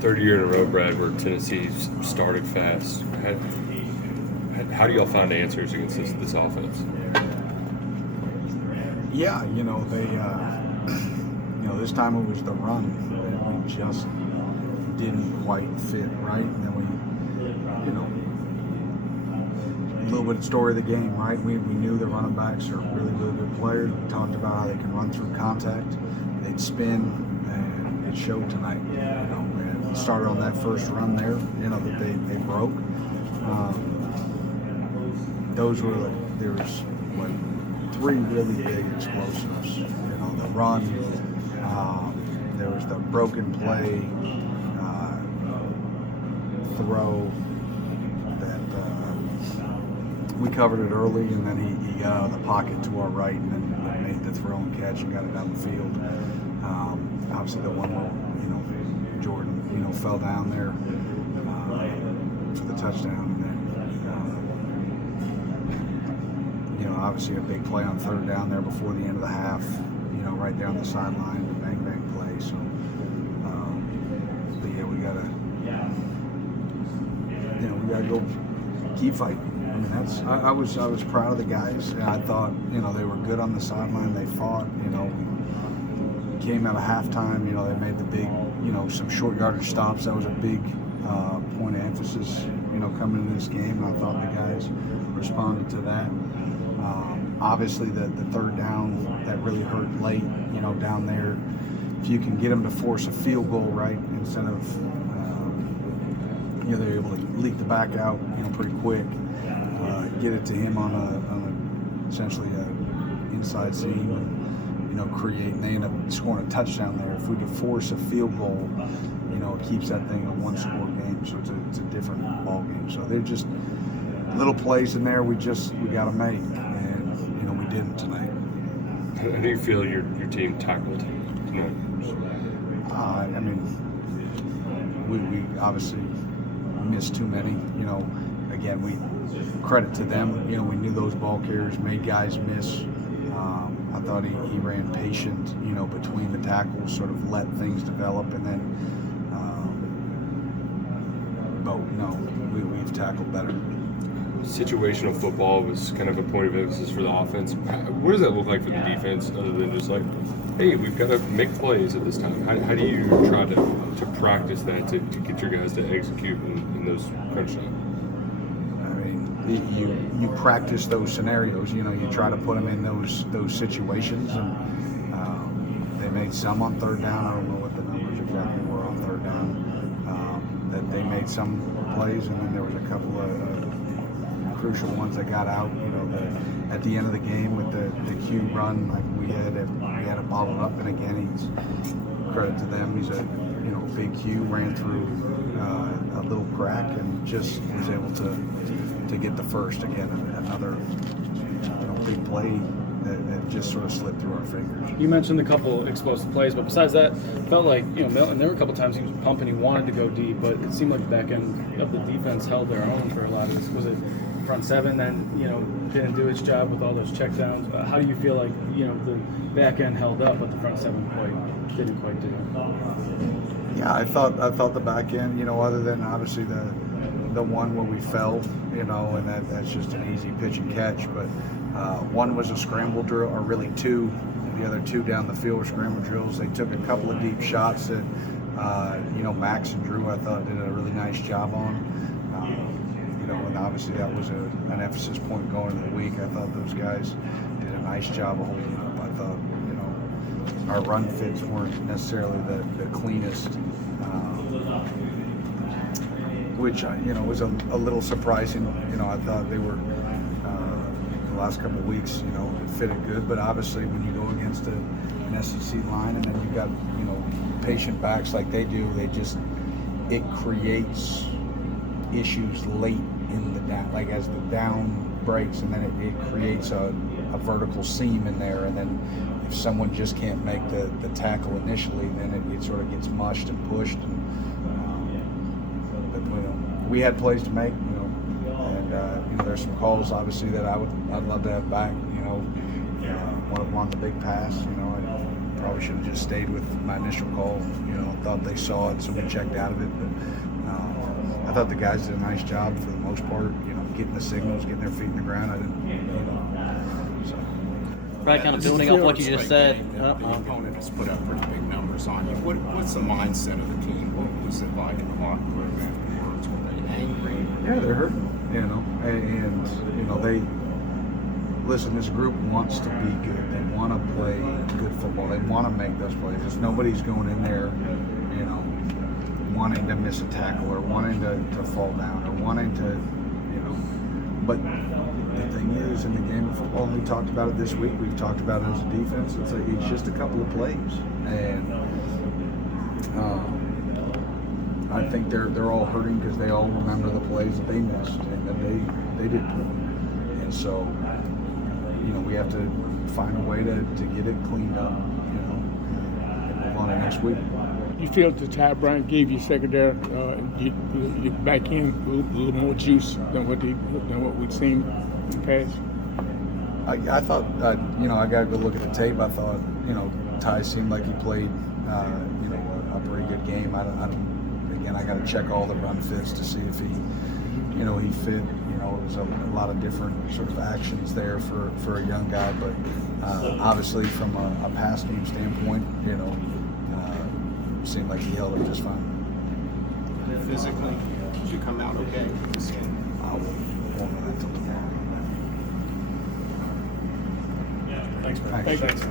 Third year in a row, Brad, where Tennessee's started fast. How do y'all find answers against this offense? Yeah, they, this time it was the run that we just didn't quite fit right, and then we, a little bit of story of the game, right? We knew the running backs are really, really good players. We talked about how they can run through contact, they'd spin, and it showed tonight. It started on that first run there, that they broke. There was three really big explosives. The run, there was the broken play, throw that we covered it early, and then he got out of the pocket to our right and then made the throw and catch and got it down the field. Obviously the one where Jordan fell down there for the touchdown, and then obviously a big play on third down there before the end of the half, right down the sideline, bang bang play. So but yeah, we gotta go keep fighting. I mean, I was proud of the guys, and I thought they were good on the sideline. They fought. Came out of halftime. They made the big some short yardage stops. That was a big point of emphasis coming into this game, and I thought the guys responded to that. Obviously the third down that really hurt late, down there. If you can get them to force a field goal, right, instead of they're able to leak the back out pretty quick, get it to him on essentially a inside seam, and create, and they end up scoring a touchdown there. If we could force a field goal, it keeps that thing a one-score game, so it's a different ball game. So they're just little plays in there we got to make, and we didn't tonight. How do you feel your team tackled tonight? We obviously missed too many. Again, we credit to them. We knew those ball carriers made guys miss. I thought he ran patient, between the tackles, sort of let things develop, and then, we've tackled better. Situational football was kind of a point of emphasis for the offense. What does that look like for the defense, other than just like, hey, we've got to make plays at this time? How do you try to practice that to get your guys to execute in those crunch time? You practice those scenarios. You try to put them in those situations, and they made some on third down. I don't know what the numbers exactly were on third down. That they made some plays, and then there was a couple of crucial ones that got out. At the end of the game with the Q run, like we had it bottled up, and again, he's credit to them. He's a big Q, ran through a little crack and just was able to get the first. Again, another big play that just sort of slipped through our fingers. You mentioned a couple explosive plays, but besides that, felt like Milton. There were a couple times he was pumping, he wanted to go deep, but it seemed like the back end of the defense held their own for a lot of this. Was it front seven then didn't do its job with all those checkdowns? How do you feel like the back end held up, but the front seven didn't quite do it? Yeah, I thought the back end, other than obviously the one where we fell, and that's just an easy pitch and catch. But one was a scramble drill, or really two. The other two down the field were scramble drills. They took a couple of deep shots that, Max and Drew, I thought, did a really nice job on. And obviously that was an emphasis point going into the week. I thought those guys did a nice job of holding up. I thought, our run fits weren't necessarily the cleanest, which was a little surprising. I thought they were the last couple of weeks, it fitted good, but obviously when you go against an SEC line, and then you've got patient backs like they do, it creates issues late in the down, like as the down breaks, and then it creates a vertical seam in there, and then if someone just can't make the tackle initially, then it sort of gets mushed and pushed. And but we had plays to make, and there's some calls obviously that I'd love to have back. One of them on the big pass, probably should have just stayed with my initial call. You know, thought they saw it, so we checked out of it. But I thought the guys did a nice job for the most part. You know, getting the signals, getting their feet in the ground. I didn't, you know. So. Right, kind of building off what you just said. The opponent has put up pretty big numbers on you. What's the mindset of the team? What was it like in the locker room afterwards? Were they angry? Yeah, they're hurting, you know, and you know they listen. This group wants to be good. They want to play good football. They want to make those plays. It's nobody's going in there, you know, wanting to miss a tackle or wanting to fall down or wanting to, you know. But the thing is, in the game of football, and we talked about it this week. We've talked about it as a defense. It's just a couple of plays, and I think they're all hurting because they all remember the plays that they missed and that they didn't do. And so, you know, we have to find a way to get it cleaned up, you know, and move on to next week. You feel that Ty Bryant gave you secondary, you back in a little more juice than what we've seen in the past? I thought, you know, I got to go look at the tape. I thought, you know, Ty seemed like he played, you know, a pretty good game. Again, I got to check all the run fits to see if he, you know, he fit. You know, there's a lot of different sort of actions there for a young guy. But obviously, from a pass game standpoint, you know, seemed like he held up just fine. Physically, did you come out okay with this game? I won't know that till tomorrow. Thanks, man. Thanks. Thanks.